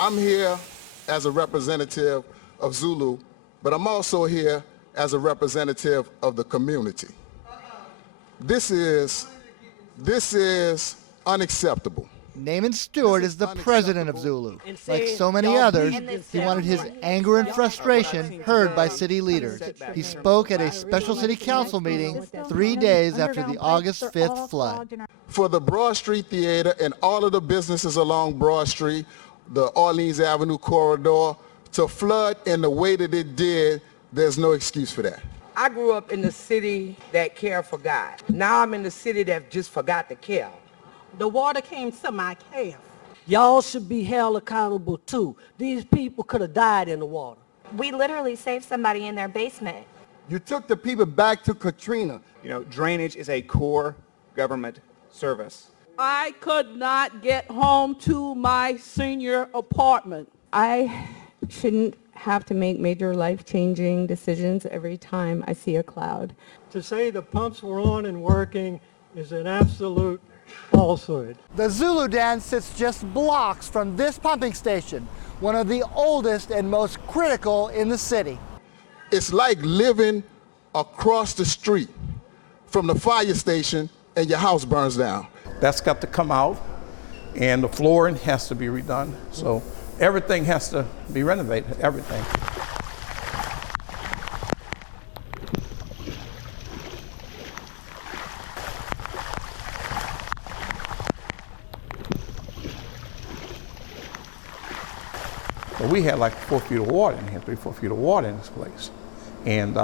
I'm here as a representative of Zulu, but I'm also here as a representative of the community. This is unacceptable. Naaman Stewart is the president of Zulu. Like so many others, he wanted his anger and frustration heard by city leaders. He spoke at a special city council meeting 3 days after the August 5th flood. For the Broad Street Theater and all of the businesses along Broad Street, the Orleans Avenue corridor, to flood in the way that it did, there's no excuse for that. I grew up in the city that cared for God. Now I'm in the city that just forgot to care. The water came to my calf. Y'all should be held accountable too. These people could have died in the water. We literally saved somebody in their basement. You took the people back to Katrina. You know, drainage is a core government service. I could not get home to my senior apartment. I shouldn't have to make major life-changing decisions every time I see a cloud. To say the pumps were on and working is an absolute falsehood. The Zulu dance sits just blocks from this pumping station, one of the oldest and most critical in the city. It's like living across the street from the fire station and your house burns down. That's got to come out, and the flooring has to be redone. So everything has to be renovated, everything. But we had like 4 feet of water in here, 3-4 feet of water in this place. And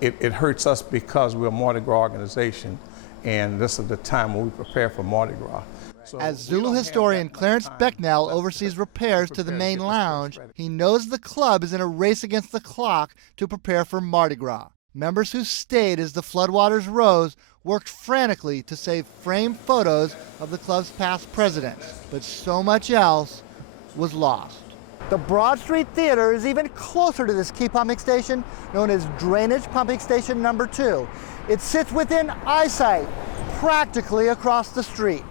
it hurts us because we're a Mardi Gras organization, and this is the time when we prepare for Mardi Gras. So as Zulu historian Clarence Becknell oversees repairs to the main lounge, he knows the club is in a race against the clock to prepare for Mardi Gras. Members who stayed as the floodwaters rose worked frantically to save framed photos of the club's past presidents, but so much else was lost. The Broad Street Theater is even closer to this key pumping station, known as Drainage Pumping Station Number 2. It sits within eyesight, practically across the street.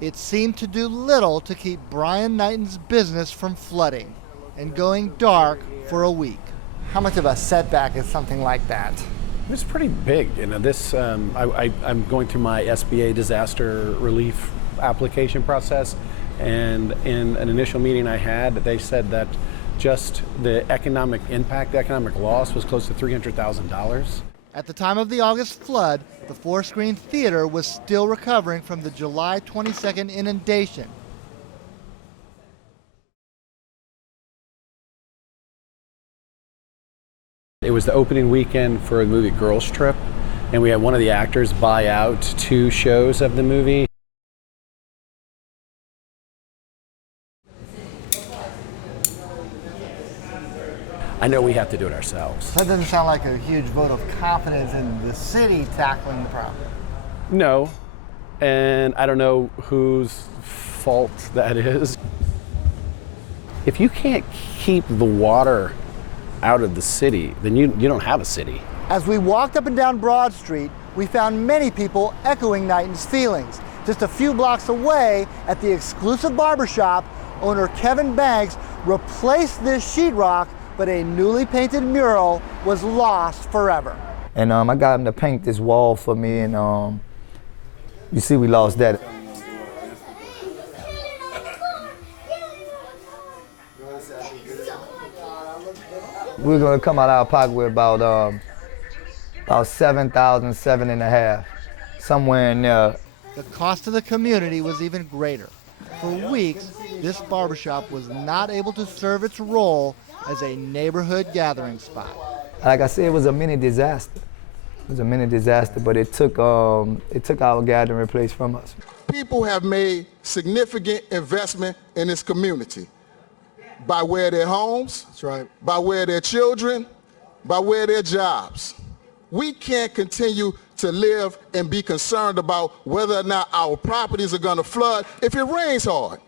It seemed to do little to keep Brian Knighton's business from flooding and going dark for a week. How much of a setback is something like that? It's pretty big. You know, this I'm going through my SBA disaster relief application process, and in an initial meeting I had, they said that just the economic impact, the economic loss was close to $300,000. At the time of the August flood, the 4-screen theater was still recovering from the July 22nd inundation. It was the opening weekend for the movie Girls Trip, and we had one of the actors buy out 2 shows of the movie. I know we have to do it ourselves. That doesn't sound like a huge vote of confidence in the city tackling the problem. No, and I don't know whose fault that is. If you can't keep the water out of the city, then you don't have a city. As we walked up and down Broad Street, we found many people echoing Knighton's feelings. Just a few blocks away at the exclusive barbershop, owner Kevin Banks replaced this sheetrock, but a newly painted mural was lost forever. And I got him to paint this wall for me, and you see we lost that. We're gonna come out of our pocket with about 7,000, 7.5, somewhere in there. The cost to the community was even greater. For weeks, this barbershop was not able to serve its role as a neighborhood gathering spot. Like I said, it was a mini disaster. It was a mini disaster, but it took our gathering place from us. People have made significant investment in this community by way of their homes, that's right, by way of their children, by way of their jobs. We can't continue to live and be concerned about whether or not our properties are going to flood if it rains hard.